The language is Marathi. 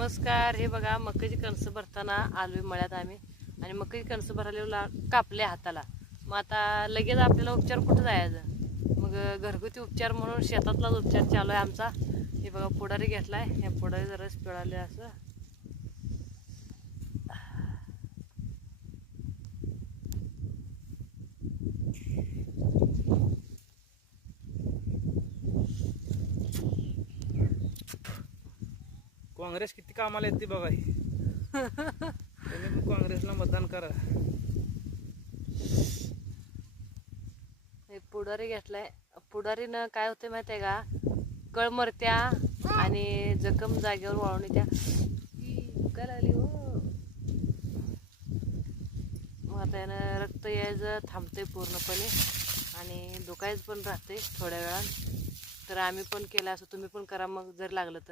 नमस्कार. हे बघा मक्याची कणसं भरताना आलोय मळ्यात आम्ही आणि मक्याची कणसं भरायला कापले हाताला. मग आता लगेच आपल्याला उपचार कुठं जायचं, मग घरगुती उपचार म्हणून शेतातलाच उपचार चालू आहे आमचा. हे बघा पुढारी घेतलाय, हे पुढारी जराच पिळाले असं. काँग्रेस किती कामाला येते बघा. तुम्ही काँग्रेसला मतदान करा. पुढारी घेतलाय. पुढारीनं काय होते माहिती आहे का, कळमरत्या आणि जखम जागेवर वाळून येत्या. दुखायला लागली हो. मग आता यानं रक्त यायचं थांबतंय पूर्णपणे आणि दुखायचं पण राहते थोड्या वेळात. तर आम्ही पण केलं असं, तुम्ही पण करा मग जर लागलं तर.